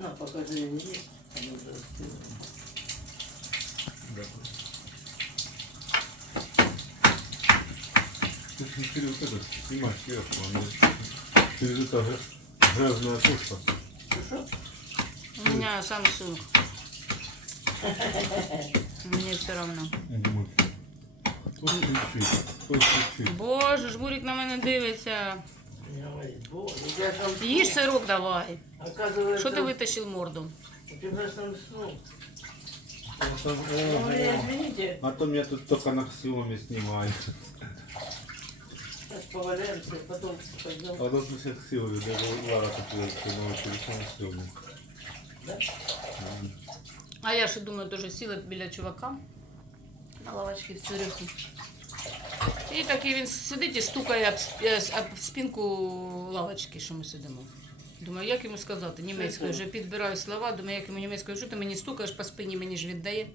На, покажи ей. Они уже остыли. Дякую. Ты через вот это снимать сверху, а не через это гря- грязное окошко. Ну что? У меня Samsung. Мне все равно. Думаю, Ось чуть-чуть, ось чуть-чуть. Боже, жмурик на мене дивиться. Не говорит, боже, я там... Їж сирок давай. Оказывается... Що ти витащив морду? У тебя же там снул. Ну, там, Ну, ого. меня извините, А то меня тут только на Xiaomi снимают. сейчас поваляемся, потом пойдем. А тут все Xiaomi, даже Лара купила свой новый телефон Xiaomi. Да? М. А я ще думаю, дуже сіла біля чувака на лавочці в Цюриху. І такий він сидить і стукає об, е, об спинку лавочки, що ми сидимо. Думаю, як йому сказати? Німецькою вже підбираю слова, думаю, як йому німецькою, що ти мені стукаєш по спині, мені ж віддає.